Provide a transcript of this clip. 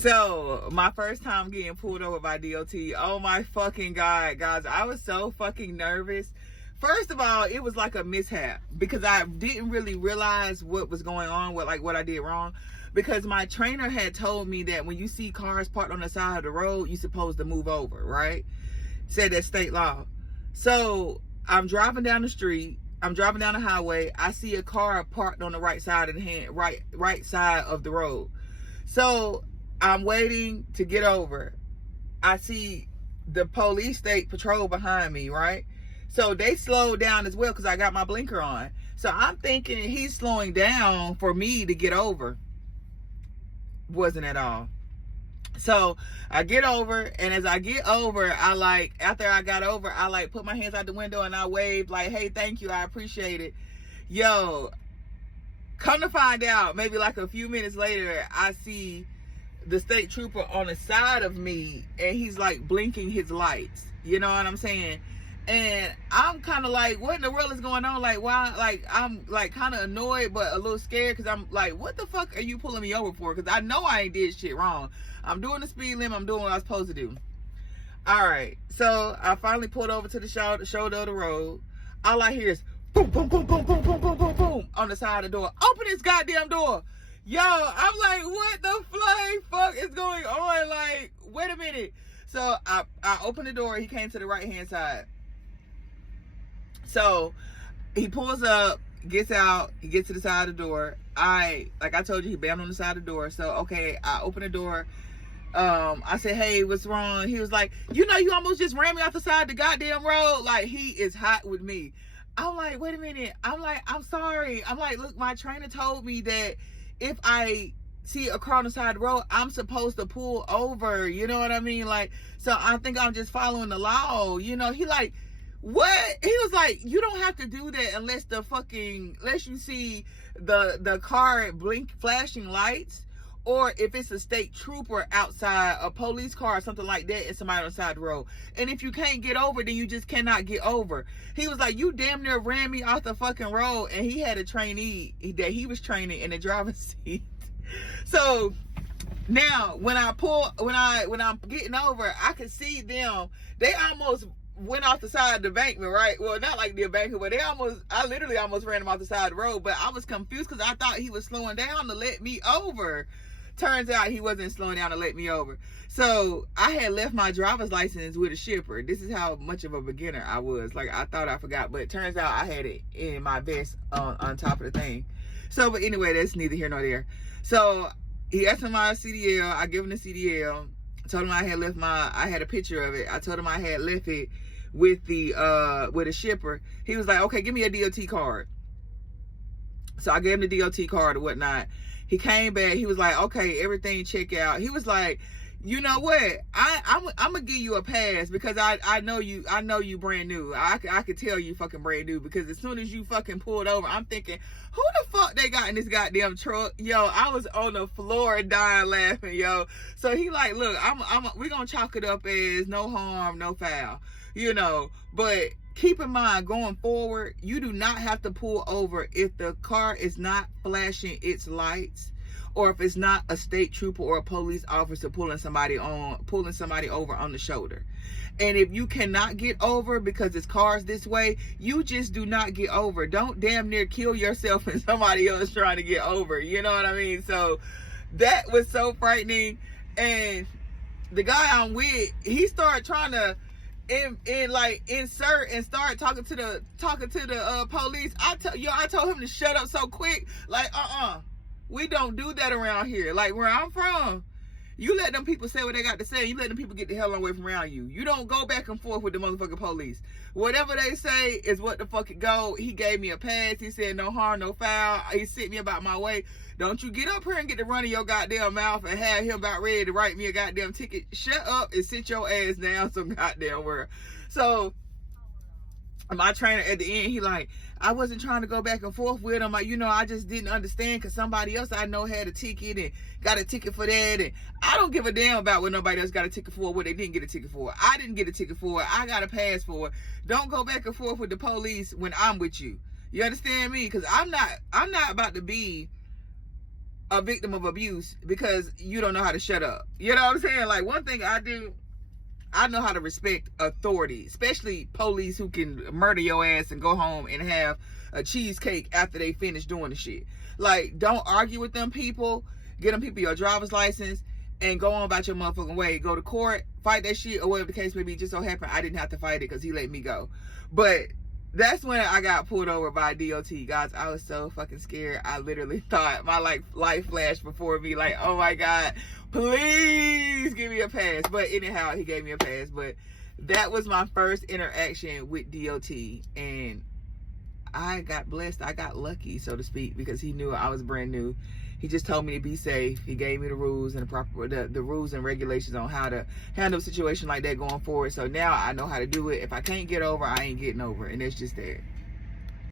So, my first time getting pulled over by DOT, oh my fucking God, guys, I was so fucking nervous. First of all, it was like a mishap because I didn't really realize what was going on, what I did wrong. Because my trainer had told me that when you see cars parked on the side of the road, you're supposed to move over, right? Said that's state law. So, I'm driving down the street. I'm driving down the highway. I see a car parked on the right side of the right side of the road. So, I'm waiting to get over. I see the police state patrol behind me, right? So they slowed down as well because I got my blinker on. So I'm thinking he's slowing down for me to get over. Wasn't at all. So I get over, and as I get over, after I got over, I put my hands out the window and I waved like, hey, thank you, I appreciate it. Yo, come to find out, maybe like a few minutes later, I see the state trooper on the side of me, and he's like blinking his lights. You know what I'm saying? And I'm kind of like, what in the world is going on? Like, why? Like, I'm like kind of annoyed, but a little scared because I'm like, what the fuck are you pulling me over for? Because I know I ain't did shit wrong. I'm doing the speed limit. I'm doing what I'm supposed to do. All right. So I finally pulled over to the shoulder of the road. All I hear is boom, boom, boom, boom, boom, boom, boom, boom, boom on the side of the door. Open this goddamn door. Yo, I'm like, what the flying fuck is going on? Like, wait a minute. So I opened the door. He came to the right-hand side. So he pulls up, gets out, he gets to the side of the door. Like I told you, he banged on the side of the door. So, okay, I open the door. I said, hey, what's wrong? He was like, you almost just ran me off the side of the goddamn road. Like, he is hot with me. I'm like, wait a minute. I'm like, I'm sorry. I'm like, look, my trainer told me that if I see a car on the side of the road, I'm supposed to pull over. You know what I mean? Like, so I think I'm just following the law. He like, what? He was like, you don't have to do that unless you see the car flashing lights, or if it's a state trooper outside, a police car or something like that, and somebody on the side of the road. And if you can't get over, then you just cannot get over. He was like, you damn near ran me off the fucking road. And he had a trainee that he was training in the driver's seat. So now when I'm getting over, I could see them. They almost went off the side of the embankment, right? Well, not like the embankment, but I literally almost ran him off the side of the road. But I was confused because I thought he was slowing down to let me over. Turns out he wasn't slowing down to let me over. So I had left my driver's license with a shipper. This is how much of a beginner I was. Like, I thought I forgot, but it turns out I had it in my vest on top of the thing. So, but anyway, that's neither here nor there. So he asked me my CDL. I gave him the CDL. Told him I had a picture of it. I told him I had left it with a shipper. He was like, okay, give me a DOT card. So I gave him the DOT card or whatnot. He came back. He was like, okay, everything check out. He was like, you know what? I'm gonna give you a pass because I know you brand new. I could tell you fucking brand new because as soon as you fucking pulled over, I'm thinking, who the fuck they got in this goddamn truck? Yo, I was on the floor dying laughing, yo. So he like, look, we're gonna chalk it up as no harm, no foul, but keep in mind, going forward, you do not have to pull over if the car is not flashing its lights, or if it's not a state trooper or a police officer pulling somebody over on the shoulder. And if you cannot get over because this car's this way, you just do not get over. Don't damn near kill yourself and somebody else trying to get over. You know what I mean? So that was so frightening. And the guy I'm with, he started trying to insert and start talking to the police. I told him to shut up so quick. Like, we don't do that around here. Like, where I'm from, you let them people say what they got to say. You let them people get the hell away from around you. You don't go back and forth with the motherfucking police. Whatever they say is what the fuck it go. He gave me a pass. He said no harm, no foul. He sent me about my way. Don't you get up here and get to running your goddamn mouth and have him about ready to write me a goddamn ticket. Shut up and sit your ass down some goddamn where. So my trainer at the end, he like, I wasn't trying to go back and forth with him. Like, I just didn't understand because somebody else I know had a ticket and got a ticket for that. And I don't give a damn about what nobody else got a ticket for, what they didn't get a ticket for. I didn't get a ticket for it. I got a pass for it. Don't go back and forth with the police when I'm with you. You understand me? Because I'm not about to be a victim of abuse because you don't know how to shut up. You know what I'm saying? Like, one thing I do, I know how to respect authority, especially police who can murder your ass and go home and have a cheesecake after they finish doing the shit. Like, don't argue with them people. Get them people your driver's license and go on about your motherfucking way. Go to court, fight that shit, or whatever the case may be. Just so happened I didn't have to fight it because he let me go. But that's when I got pulled over by DOT. Guys, I was so fucking scared. I literally thought my life flashed before me. Like, oh my God, please give me a pass. But anyhow, he gave me a pass. But that was my first interaction with DOT. And I got blessed. I got lucky, so to speak, because he knew I was brand new. He just told me to be safe. He gave me the rules and the rules and regulations on how to handle a situation like that going forward. So now I know how to do it. If I can't get over, I ain't getting over. And that's just that.